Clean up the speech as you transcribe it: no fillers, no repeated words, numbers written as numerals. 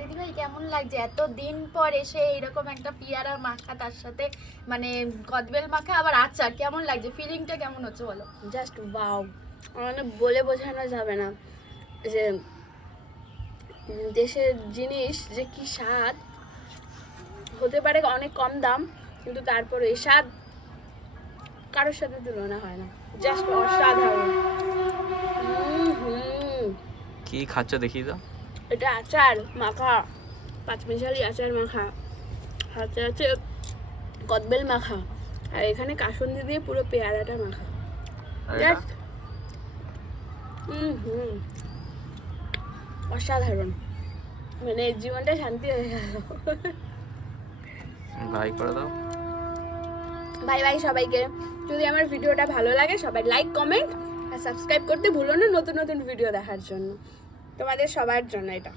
দিদিভাই কেমন লাগছে এত দিন পর এসে এরকম একটা পিয়ারা মাখা, তার সাথে মানে কদবেল মাখা আবার আচার, কেমন লাগছে? ফিলিংটা কেমন হচ্ছে বলো? জাস্ট ওয়াও, মানে বলে বোঝানো যাবে না যে দেশের জিনিস যে কি স্বাদ। হতে পারে অনেক কম দাম, কিন্তু তারপরে এই স্বাদ কারোর সাথে তুলনা হয় না, জাস্ট অসাধারণ। কি খাচ্ছ দেখি তো? এটা আচার মাখা, পাঁচমিশালি আচার মাখা, হাতে আছে কদবেল মাখা, আর এখানে কাসুন্দি দিয়ে পুরো পেয়ারাটা মাখা। আর এটা? Just অসাধারণ, মানে জীবনটা শান্তি হয়ে গেল। বাই করে দাও। বাই বাই সবাইকে। যদি আমার ভিডিওটা ভালো লাগে সবাই লাইক, কমেন্ট আর সাবস্ক্রাইব করতে ভুলো না, নতুন নতুন ভিডিও দেখার জন্য। তোমাদের সবার জন্য এটা।